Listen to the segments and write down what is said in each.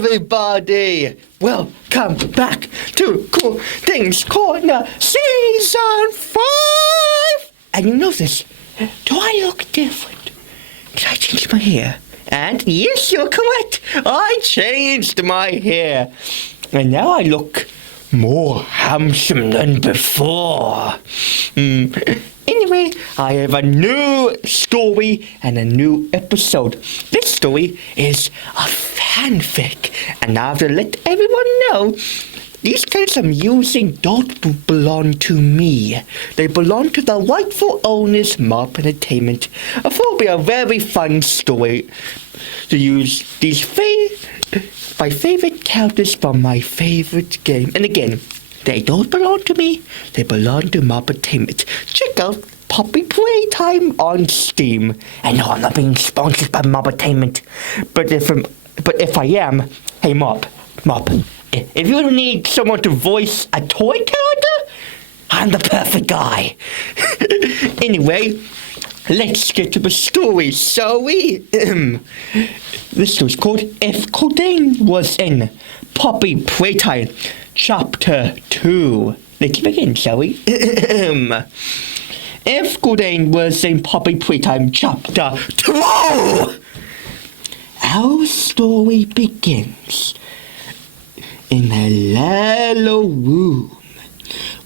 everybody! Welcome back to Cordayne's Corner Season 5! And you know this, do I look different? Did I change my hair? And yes, you're correct, I changed my hair. And now I look more handsome than before. Anyway, I have a new story and a new episode. This story is a fanfic, and I have to let everyone know these tales I'm using don't belong to me. They belong to the rightful owners, Mob Entertainment. I thought it would be a very fun story to use these my favorite characters from my favorite game. And again, they don't belong to me, they belong to Mob Entertainment. Check out Puppy Playtime on Steam. And no, I'm not being sponsored by Mob Entertainment. But if I am, hey Mob, if you need someone to voice a toy character, I'm the perfect guy. Anyway, let's get to the story, shall we? This story's called If Cordayne Was in Puppy Playtime, Chapter 2. Let's begin, shall we? If Cordayne Was in Puppy Playtime, Chapter 2! Our story begins in a little room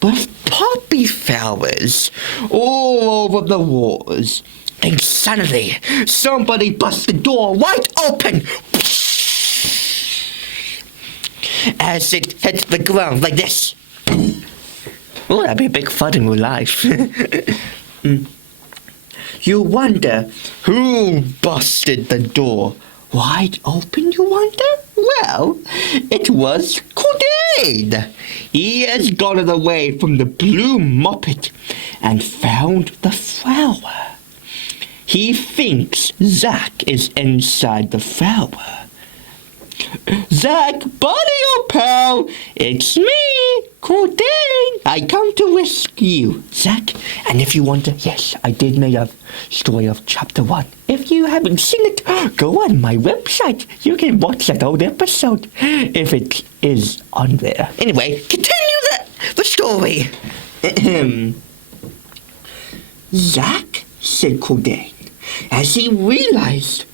with puppy flowers all over the walls. And suddenly, somebody busts the door wide open as it hits the ground like this. Oh, that'd be a big fun in real life. You wonder who busted the door wide open, you wonder? Well, it was Cordayne. He has gotten away from the blue Muppet and found the flower. He thinks Zach is inside the flower. Zach, buddy or pal, it's me, Cordayne. I come to rescue you, Zach. And if you wonder, yes, I did make a story of Chapter 1. If you haven't seen it, go on my website. You can watch that old episode, if it is on there. Anyway, continue the story. Zach, said Cordayne, as he realized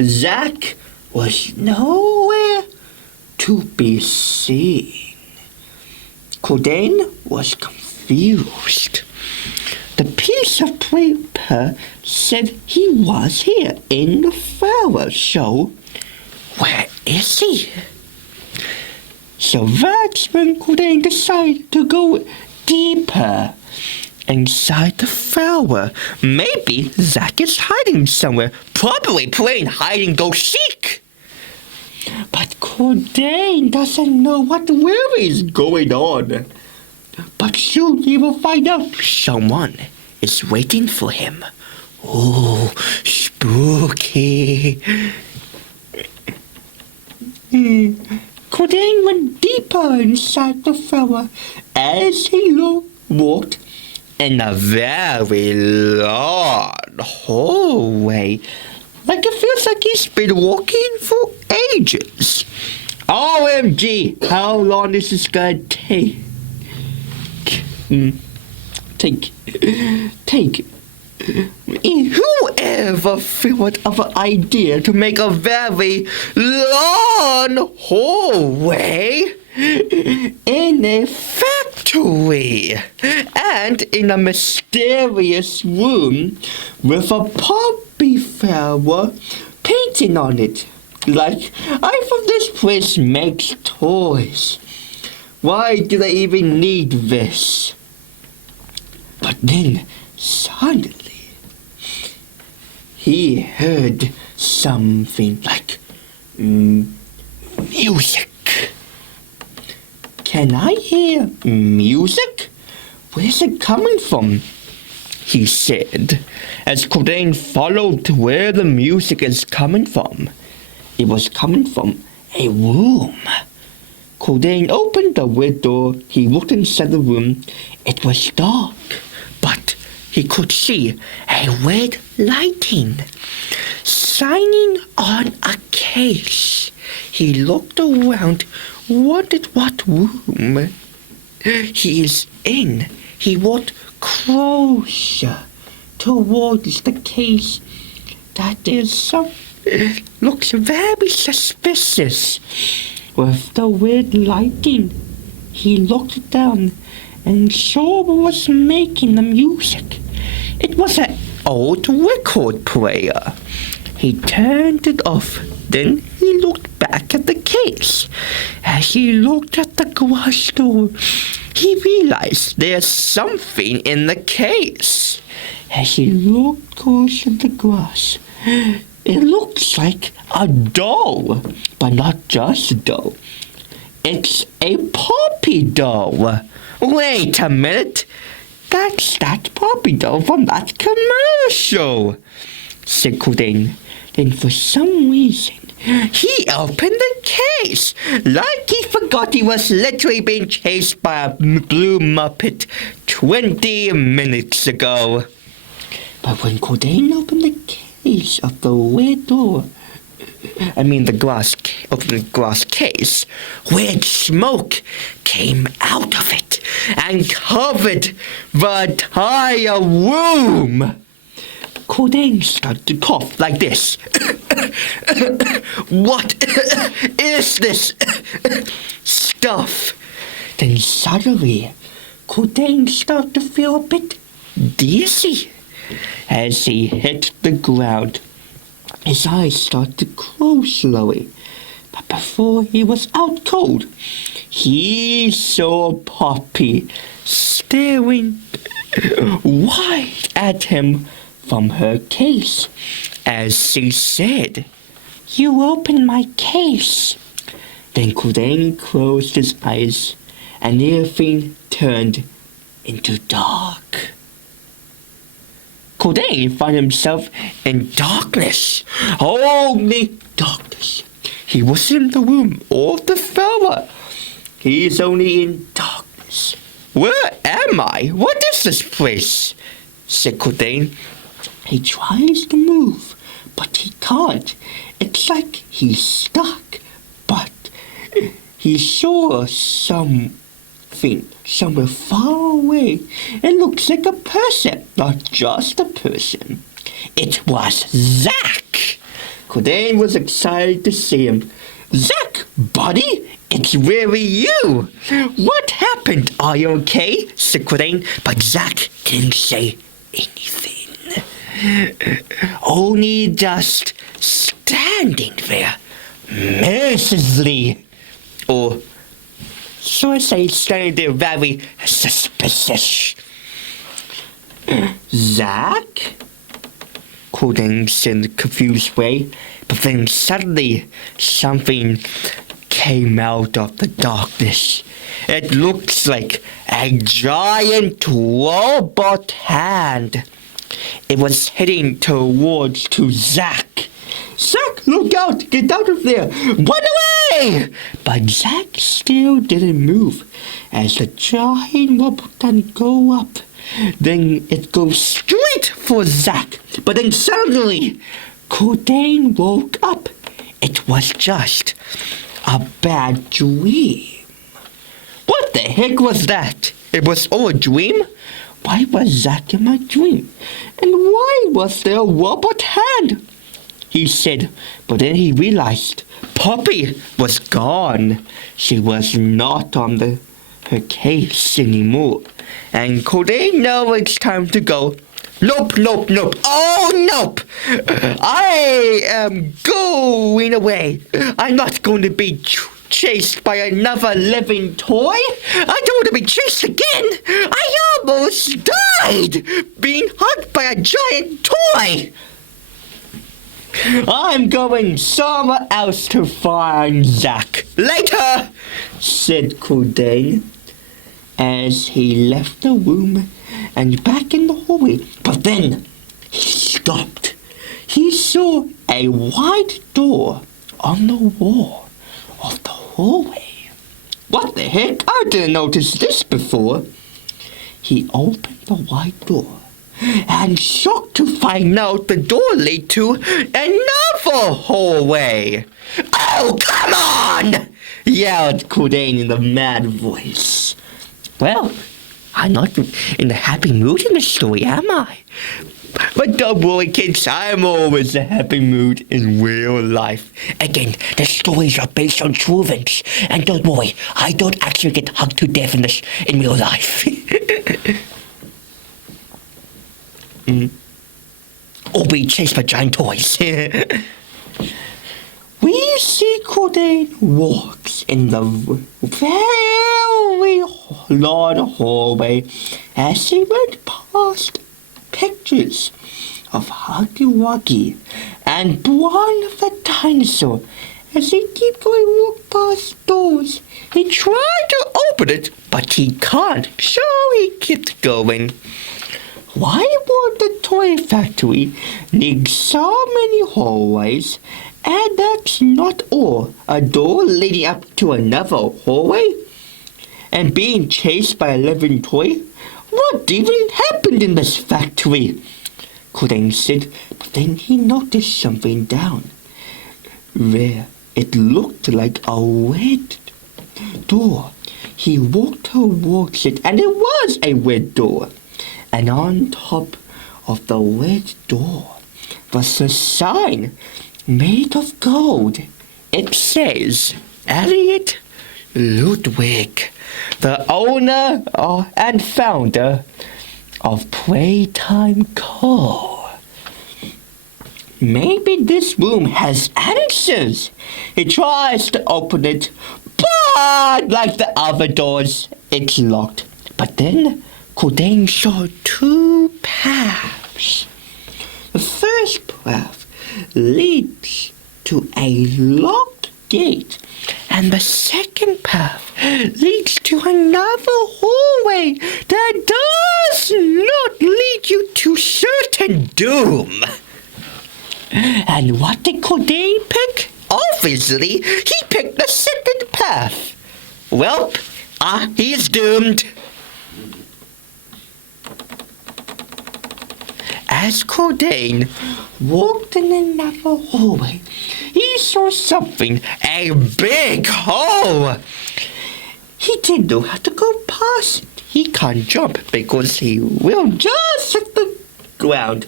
Zach was nowhere to be seen. Cordayne was confused. The piece of paper said he was here in the flower, so where is he? So that's when Cordayne decided to go deeper inside the flower. Maybe Zach is hiding somewhere, probably playing hide and go seek. But Cordayne doesn't know what really is going on. But soon he will find out. Someone is waiting for him. Oh, spooky. Cordayne went deeper inside the flower as he walked in a very long hallway. Like it feels like he's been walking for ages. OMG, how long is this gonna take? Whoever thought of an idea to make a very long hallway in a factory and in a mysterious room with a puppy flower painting on it? Like, I thought this place makes toys. Why do they even need this? But then, suddenly, he heard something like music. Can I hear music? Where's it coming from? He said, as Cordayne followed to where the music is coming from. It was coming from a room. Cordayne opened the window. He looked inside the room. It was dark, but he could see a red lighting shining on a case. He looked around, wondered what room he is in. He walked closer towards the case. That is some... looks very suspicious. With the weird lighting, he looked down and saw what was making the music. It was an old record player. He turned it off. Then he looked back at the case. As he looked at the glass door, he realized there's something in the case. As he looked close at the glass, it looks like a doll, but not just a doll. It's a Poppy doll. Wait a minute. That's that Poppy doll from that commercial, said Cordayne. Then for some reason, he opened the case, like he forgot he was literally being chased by a blue Muppet 20 minutes ago. But when Cordayne opened the case of the weird door, opened the glass case, weird smoke came out of it and covered the entire room. Cordayne started to cough like this. What is this stuff? Then suddenly, Cordayne started to feel a bit dizzy. As he hit the ground, his eyes started to close slowly. But before he was out cold, he saw Poppy staring wide at him from her case. As she said, "You opened my case." Then Cordayne closed his eyes and everything turned into dark. Cordayne found himself in darkness. Only darkness. He wasn't in the room or the fella. He's only in darkness. Where am I? What is this place? Said Cordayne. He tries to move, but he can't. It's like he's stuck. But he saw something somewhere far away. It looks like a person, not just a person. It was Zach. Cordayne was excited to see him. Zach, buddy, it's really you. What happened? Are you okay? Said Cordayne, but Zach didn't say anything. Only just standing there, mercilessly, or so I say, standing there very suspicious. Zach? Cordayne said in a confused way, but then suddenly something came out of the darkness. It looks like a giant robot hand. It was heading towards Zach. Zach, look out! Get out of there! Run away! But Zach still didn't move. As the giant robot didn't go up, then it goes straight for Zach. But then suddenly, Cordayne woke up. It was just a bad dream. What the heck was that? It was all a dream? Why was Zach in my dream? And why was there a robot hand? He said, but then he realized Poppy was gone. She was not on her case anymore. And Cordayne know it's time to go. Nope. Oh, nope. I am going away. I'm not going to be chased by another living toy. I don't want to be chased again. I almost died being hugged by a giant toy. I'm going somewhere else to find Zach. Later, said Cordayne as he left the room and back in the hallway. But then he stopped. He saw a white door on the wall of the hallway. What the heck? I didn't notice this before. He opened the white door and shocked to find out the door led to another hallway. "Oh, come on!" yelled Cordayne in a mad voice. "Well, I'm not in a happy mood in the story, am I? But don't worry, kids, I'm always in a happy mood in real life. Again, the stories are based on true events. And don't worry, I don't actually get hugged to death in real life." Or be chased by giant toys. We see Cordayne walks in the very long hallway as he went past pictures of Huggy Wuggy and Brawn the dinosaur. As he kept going walk past doors, he tried to open it, but he can't, so he kept going. Why would the toy factory need so many hallways? And that's not all. A door leading up to another hallway? And being chased by a living toy? What even happened in this factory? Cordayne said, but then he noticed something down there. It looked like a red door. He walked towards it, and it was a red door. And on top of the red door was a sign made of gold. It says, "Elliot Ludwig, the owner and founder of Playtime Co." Maybe this room has answers. He tries to open it, but like the other doors, it's locked. But then Cordayne saw two paths. The first path leads to a locked gate, and the second path leads to another hallway that does not lead you to certain doom. And what did Cordayne pick? Obviously, he picked the second path. Well, he is doomed. As Cordayne walked in another hallway, he saw something, a big hole. He didn't know how to go past it. He can't jump because he will just hit the ground.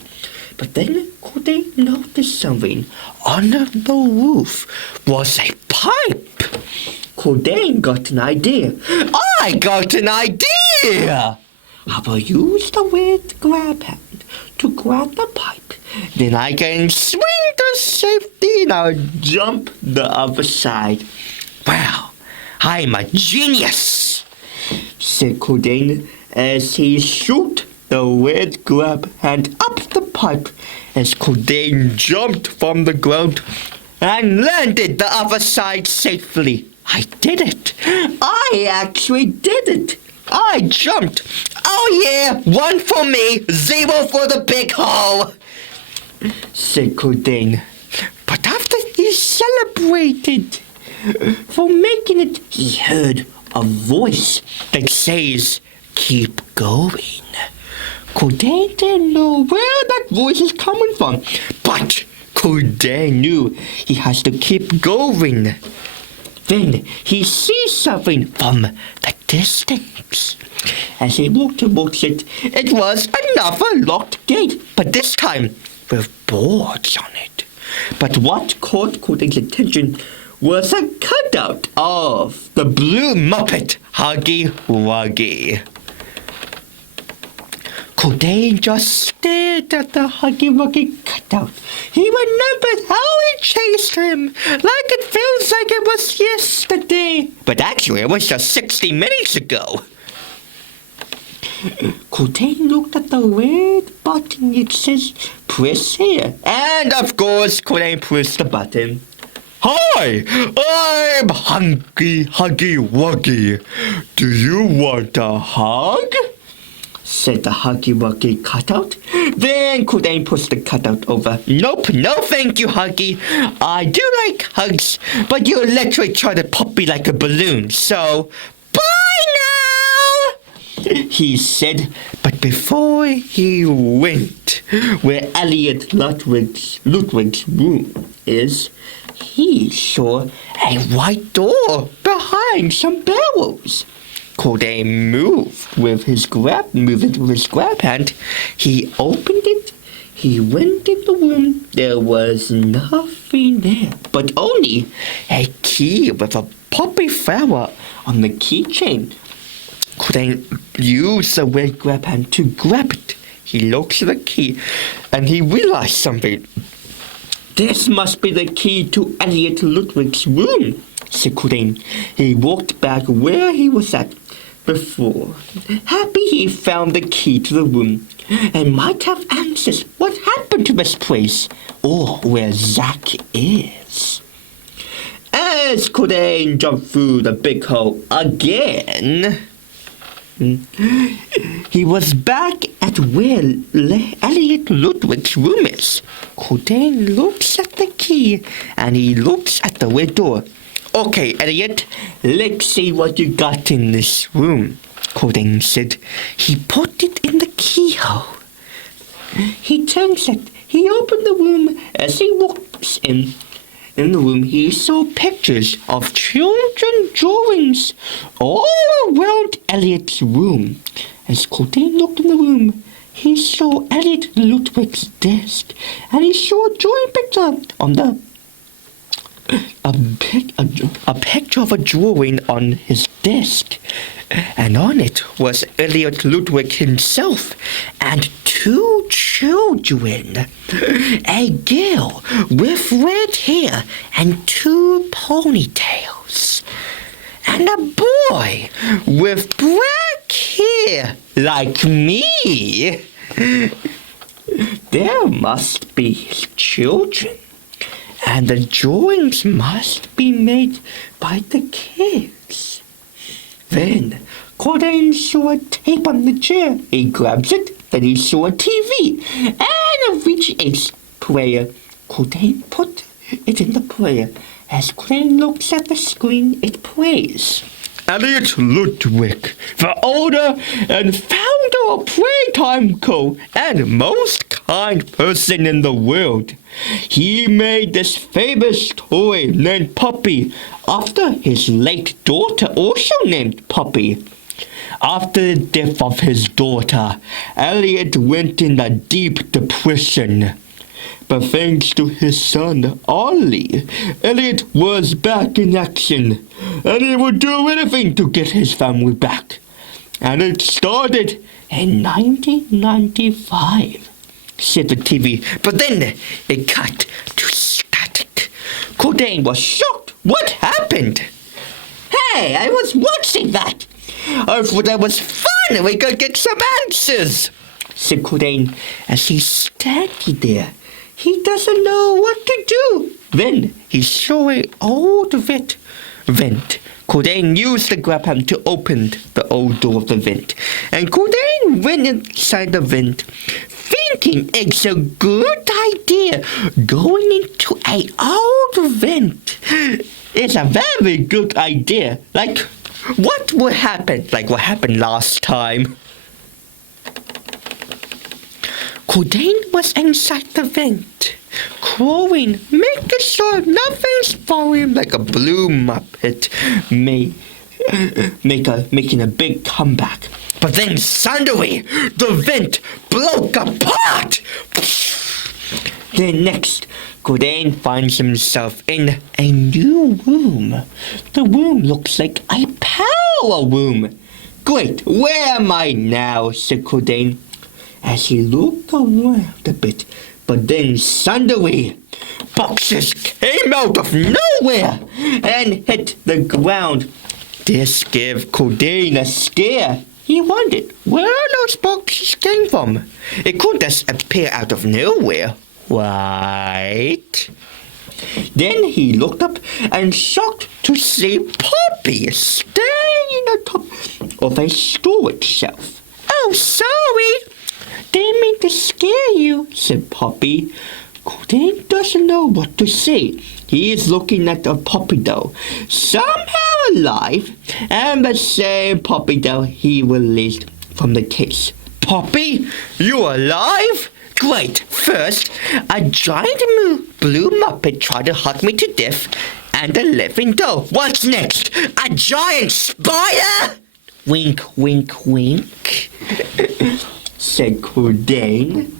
But then Cordayne noticed something. Under the roof was a pipe. Cordayne got an idea. I got an idea! How about use the weird grab hand to grab the pipe? Then I can swing to safety and I'll jump the other side. Wow, I'm a genius, said Cordayne as he shoot the weird grab hand up the pipe. As Cordayne jumped from the ground and landed the other side safely. I did it. I actually did it. I jumped. Oh yeah, 1 for me, 0 for the big hole, said Cordayne. But after he celebrated for making it, he heard a voice that says, "Keep going." Cordayne didn't know where that voice is coming from, but Cordayne knew he has to keep going. Then he sees something from the distance. As he walked towards it, it was another locked gate, but this time with boards on it. But what caught Cordayne's attention was a cutout of the blue Muppet Huggy Wuggy. Cordayne just stared at the Huggy Wuggy cutout. He remembered how he chased him, like it feels like it was yesterday. But actually, it was just 60 minutes ago. Cordayne looked at the red button. It says, "Press here." And of course, Cordayne pressed the button. "Hi, I'm Huggy Wuggy. Do you want a hug?" said the Huggy Wuggy cutout. Then Cordayne pushed the cutout over. "Nope, no thank you, Huggy. I do like hugs, but you literally try to pop me like a balloon, so bye now," he said. But But before he went where Elliot Ludwig's room is, he saw a white door behind some barrels. Cordayne moved with his grab hand. He opened it. He went in the room. There was nothing there, but only a key with a poppy flower on the keychain. Cordayne used the red grab hand to grab it. He looked at the key and he realized something. This must be the key to Elliot Ludwig's room, said Cordayne. He walked back where he was at before. Happy he found the key to the room and might have answers what happened to this place or where Zack is. As Cordayne jumped through the big hole again, he was back at where Elliot Ludwig's room is. Cordayne looks at the key and he looks at the red door. Okay, Elliot, let's see what you got in this room, Cordayne said. He put it in the keyhole. He turns it. He opened the room. As he walks in the room, he saw pictures of children drawings all around Elliot's room. As Cordayne looked in the room, he saw Elliot Ludwig's desk, and he saw a drawing picture on a picture of a drawing on his desk, and on it was Elliot Ludwig himself and two children, a girl with red hair and two ponytails, and a boy with black hair like me. There must be his children. And the drawings must be made by the kids. Then Cordayne saw a tape on the chair. He grabs it. Then he saw a TV and a VHS player. Cordayne put it in the player. As Cordayne looks at the screen, it plays. Elliot Ludwig, the owner and founder of Playtime Co. and most kind person in the world. He made this famous toy named Puppy after his late daughter, also named Puppy. After the death of his daughter, Elliot went in a deep depression. But thanks to his son, Ollie, Elliot was back in action, and he would do anything to get his family back. And it started in 1995, said the TV. But then it cut to static. Cordayne was shocked. What happened? Hey, I was watching that. I thought that was fun. We could get some answers, said Cordayne as he steadied there. He doesn't know what to do. Then he saw an old vent. Cordayne used the grab hand to open the old door of the vent. And Cordayne went inside the vent, thinking it's a good idea. Going into an old vent is a very good idea. Like, what will happen? Like what happened last time? Cordayne was inside the vent, crawling, making sure nothing's falling like a blue muppet, making a big comeback. But then suddenly, the vent broke apart. Then next, Cordayne finds himself in a new room. The room looks like a power room. Great, where am I now? Said Cordayne, as he looked around a bit. But then suddenly, boxes came out of nowhere and hit the ground. This gave Cordayne a scare. He wondered where those boxes came from. It couldn't just appear out of nowhere, right? Then he looked up and shocked to see Poppy standing on top of a storage shelf. Oh, sorry. Didn't mean to scare you, said Poppy. Cordayne doesn't know what to say. He is looking at a puppy doll, somehow alive, and the same puppy doll he released from the case. Poppy, you alive? Great. First, a giant blue Muppet tried to hug me to death, and a living doll. What's next? A giant spider? Wink, wink, wink, said Cordayne.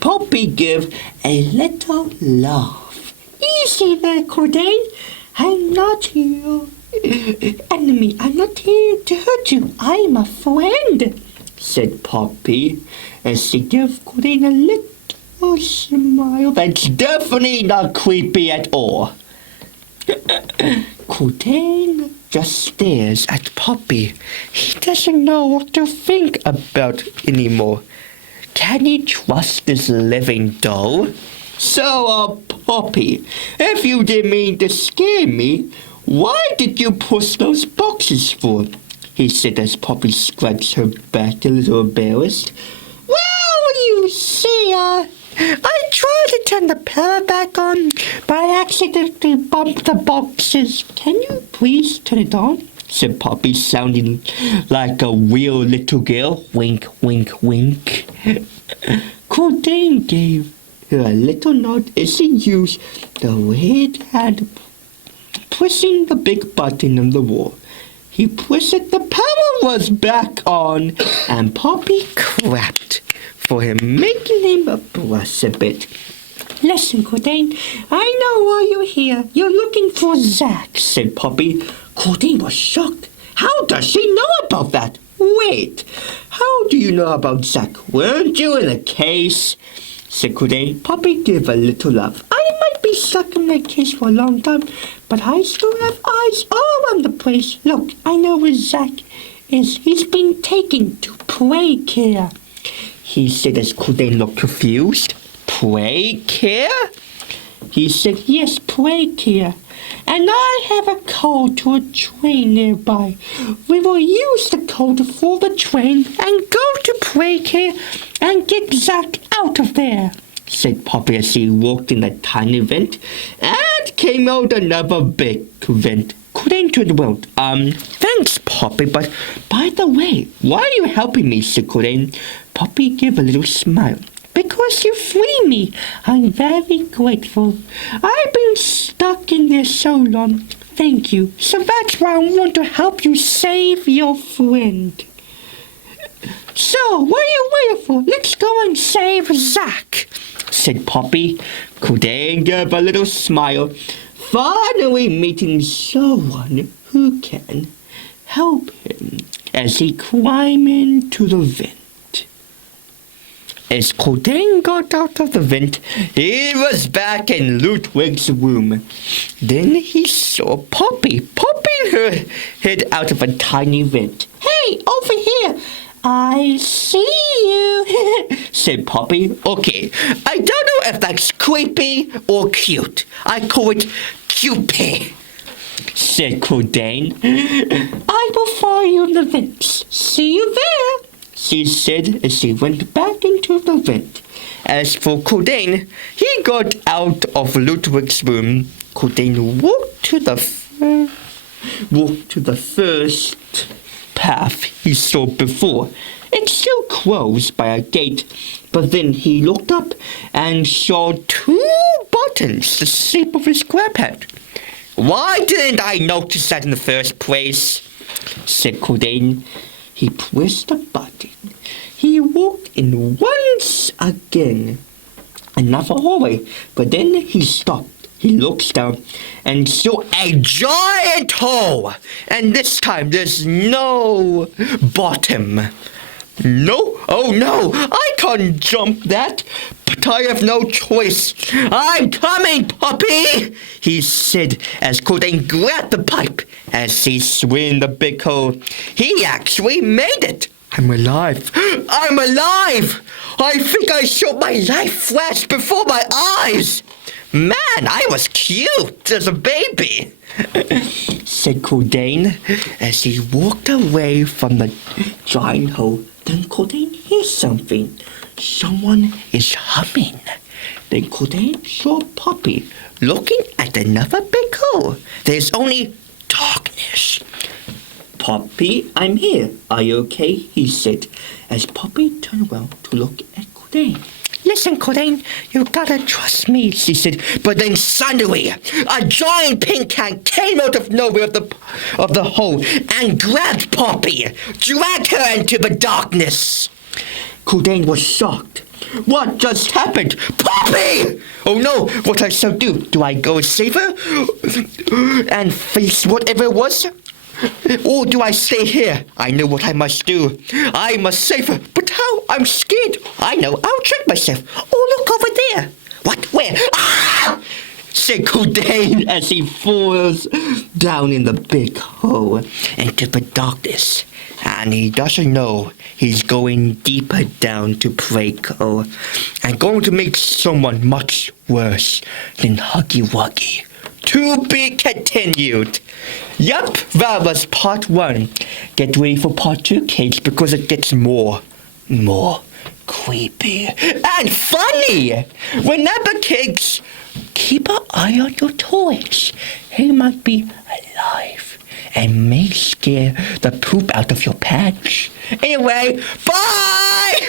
Poppy gave a little laugh. Easy there, Cordayne. I'm not your enemy. I'm not here to hurt you. I'm a friend, said Poppy, as she gave Cordayne a little smile that's definitely not creepy at all. Cordayne just stares at Poppy. He doesn't know what to think about anymore. Can he trust this living doll? So, Poppy, if you didn't mean to scare me, why did you push those boxes for? He said as Poppy scratched her back a little embarrassed. Well, you see, I tried to turn the power back on, but I accidentally bumped the boxes. Can you please turn it on? Said Poppy, sounding like a real little girl. Wink, wink, wink. Cordayne gave her a little nod as she used the red hand pressing the big button on the wall. He pressed it, the power was back on, and Poppy clapped for him, making him blush a bit. Listen, Cordayne, I know why you're here. You're looking for Zack, said Poppy. Cordayne was shocked. How does she know about that? Wait, how do you know about Zack? Weren't you in a case? Said Cordayne. Poppy gave a little laugh. I might be stuck in the case for a long time, but I still have eyes all around the place. Look, I know where Zack is. He's been taken to play care, he said as Cordayne looked confused. Play care? He said, yes, play care. And I have a code to a train nearby. We will use the code for the train and go to play care and get Zack out of there, said Poppy as she walked in a tiny vent and came out another big vent. Cordayne turned around. Thanks, Poppy, but by the way, why are you helping me, said Cordayne. Poppy gave a little smile. Because you free me. I'm very grateful. I've been stuck in there so long. Thank you. So that's why I want to help you save your friend. So, what are you waiting for? Let's go and save Zack, said Poppy. Cordayne gave a little smile. Finally meeting someone who can help him as he climbed into the vent. As Cordayne got out of the vent, he was back in Ludwig's room. Then he saw Poppy popping her head out of a tiny vent. Hey, over here! I see you, said Poppy. Okay, I don't know if that's creepy or cute. I call it cupid, said Cordayne. I will follow you in the vents. See you there, she said as she went back into the vent. As for Cordayne, he got out of Ludwig's room. Cordayne walked to the first path he saw before. It's still closed by a gate, but then he looked up and saw 2 buttons the shape of his grab hat. Why didn't I notice that in the first place? Said Cordayne. He pressed the button. He walked in once again. Another hallway, but then he stopped. He looks down and saw a giant hole. And this time there's no bottom. No, oh no, I can't jump that. But I have no choice. I'm coming, Poppy, he said as Cordayne grabbed the pipe. As he swam the big hole, he actually made it. I'm alive. I'm alive. I think I saw my life flash before my eyes. Man, I was cute as a baby, said Cordayne as he walked away from the giant hole. Then Cordayne heard something. Someone is humming. Then Cordayne saw Poppy looking at another big hole. There's only darkness. Poppy, I'm here. Are you okay? He said, as Poppy turned around to look at Cordayne. Listen, Cordayne, you gotta trust me, she said. But then suddenly, a giant pink hand came out of nowhere of the hole and grabbed Poppy, dragged her into the darkness. Cordayne was shocked. What just happened? Poppy! Oh no, what I shall do? Do I go save her? And face whatever it was? Or do I stay here? I know what I must do. I must save her. But how? I'm scared. I know. I'll trick myself. Oh, look over there. What? Where? Ah! Said Cordayne as he falls down in the big hole into the darkness. And he doesn't know he's going deeper down to Preco and going to make someone much worse than Huggy Wuggy. To be continued. Yup, that was part 1. Get ready for part 2, kids, because it gets more creepy and funny. Remember, kids, keep an eye on your toys. They might be alive and may scare the poop out of your pants. Anyway, bye!